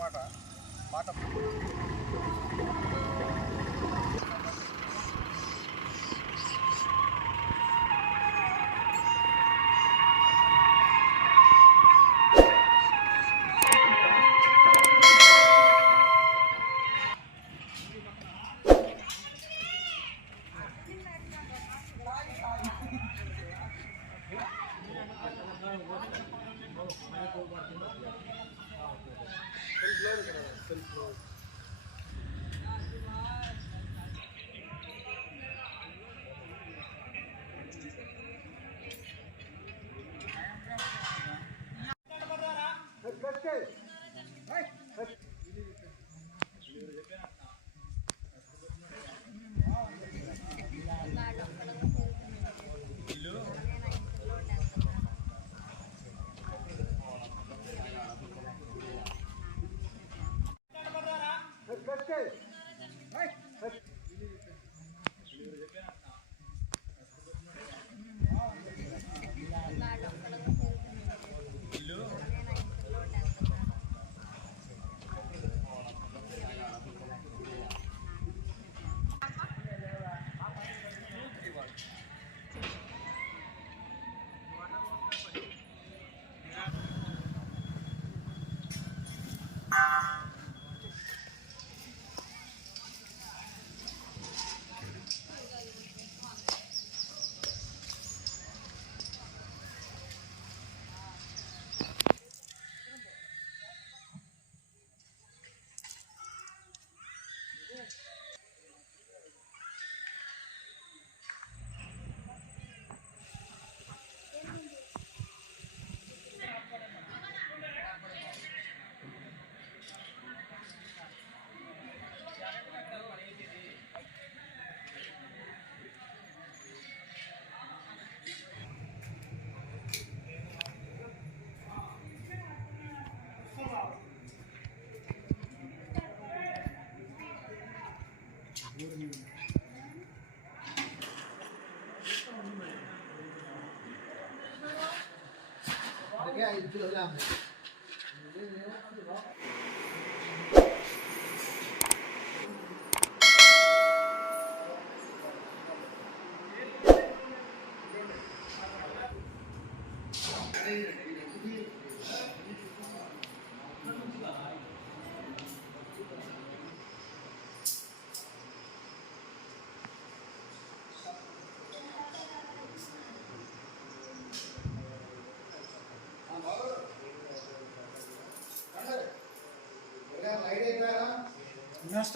మాట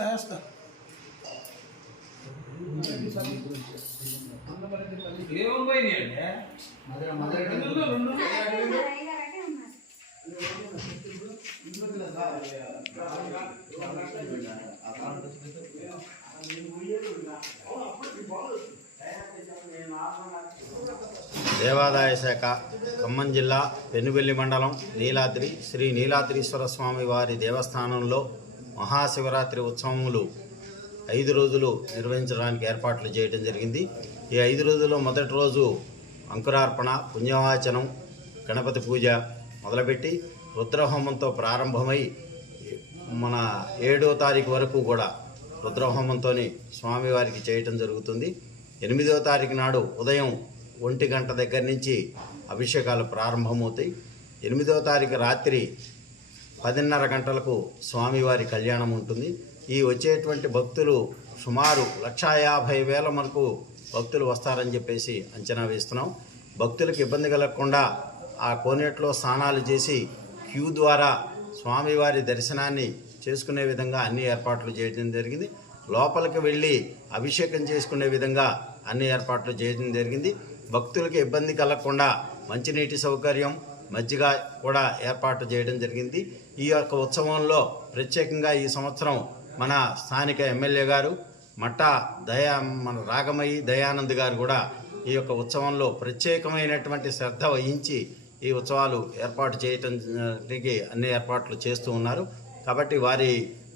వేస్తా దేవాదాయ శాఖ ఖమ్మం జిల్లా పెనుబెల్లి మండలం నీలాద్రి శ్రీ నీలాద్రీశ్వర స్వామి వారి దేవస్థానంలో మహాశివరాత్రి ఉత్సవములు 5 రోజులు నిర్వహించడానికి ఏర్పాట్లు చేయడం జరిగింది. ఈ 5 రోజుల్లో మొదటి రోజు అంకురార్పణ, పుణ్యవాచనం, గణపతి పూజ మొదలుపెట్టి రుద్రహోమంతో ప్రారంభమై మన 7వ తారీఖు వరకు కూడా రుద్రహోమంతో స్వామివారికి చేయటం జరుగుతుంది. 8వ తారీఖు నాడు ఉదయం 1 గంట దగ్గర నుంచి అభిషేకాలు ప్రారంభమవుతాయి. 8వ తారీఖు రాత్రి 10:30 గంటలకు స్వామివారి కళ్యాణం ఉంటుంది. ఈ వచ్చేటువంటి భక్తులు సుమారు 1,50,000 వరకు భక్తులు వస్తారని చెప్పేసి అంచనా వేస్తున్నాం. భక్తులకు ఇబ్బంది కలగకుండా ఆ కోనేట్లో స్నానాలు చేసి క్యూ ద్వారా స్వామివారి దర్శనాన్ని చేసుకునే విధంగా అన్ని ఏర్పాట్లు చేయడం జరిగింది. లోపలికి వెళ్ళి అభిషేకం చేసుకునే విధంగా అన్ని ఏర్పాట్లు చేయడం జరిగింది. భక్తులకు ఇబ్బంది కలగకుండా మంచినీటి సౌకర్యం, మజ్జిగ కూడా ఏర్పాటు చేయడం జరిగింది. ఈ యొక్క ఉత్సవంలో ప్రత్యేకంగా ఈ సంవత్సరం మన స్థానిక ఎమ్మెల్యే గారు మన రాగమయ్యి దయానంద్ గారు కూడా ఈ యొక్క ఉత్సవంలో ప్రత్యేకమైనటువంటి శ్రద్ధ వహించి ఈ ఉత్సవాలు ఏర్పాటు చేయడానికి అన్ని ఏర్పాట్లు చేస్తూ ఉన్నారు. కాబట్టి వారి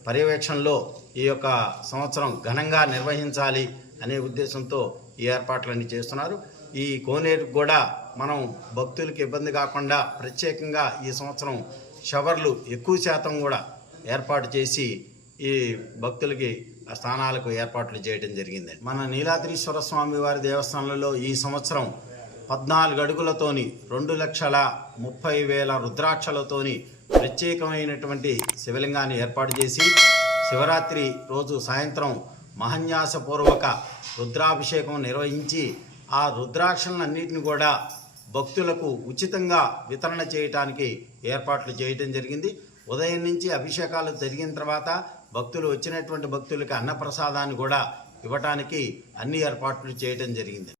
పర్యవేక్షణలో ఈ యొక్క సంవత్సరం ఘనంగా నిర్వహించాలి అనే ఉద్దేశంతో ఈ ఏర్పాట్లన్నీ చేస్తున్నారు. ఈ కోనేరు కూడా మనం భక్తులకు ఇబ్బంది కాకుండా ప్రత్యేకంగా ఈ సంవత్సరం షవర్లు ఎక్కువ శాతం కూడా ఏర్పాటు చేసి ఈ భక్తులకి ఆ స్థానాలకు ఏర్పాట్లు చేయడం జరిగిందండి. మన నీలాద్రీశ్వర స్వామి వారి దేవస్థానంలో ఈ సంవత్సరం 14 అడుగులతోని 2,30,000 రుద్రాక్షలతోని ప్రత్యేకమైనటువంటి శివలింగాన్ని ఏర్పాటు చేసి శివరాత్రి రోజు సాయంత్రం మహన్యాసపూర్వక రుద్రాభిషేకం నిర్వహించి ఆ రుద్రాక్షలన్నింటిని కూడా భక్తులకు ఉచితంగా వితరణ చేయటానికి ఏర్పాట్లు చేయడం జరిగింది. ఉదయం నుంచి అభిషేకాలు జరిగిన తర్వాత భక్తులు వచ్చినటువంటి భక్తులకి అన్నప్రసాదాన్ని కూడా ఇవ్వటానికి అన్ని ఏర్పాట్లు చేయడం జరిగింది.